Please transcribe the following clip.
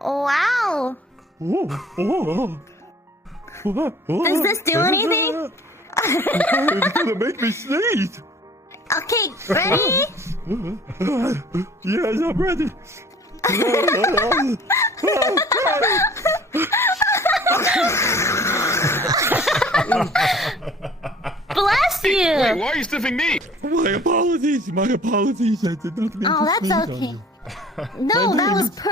Wow. Does this do anything? It's gonna make me sneeze. Okay, ready? Yes, I'm ready. Bless you. Wait, why are you sniffing me? My apologies. I did not mean to Oh, that's sneeze on okay. you. No, that was perfect.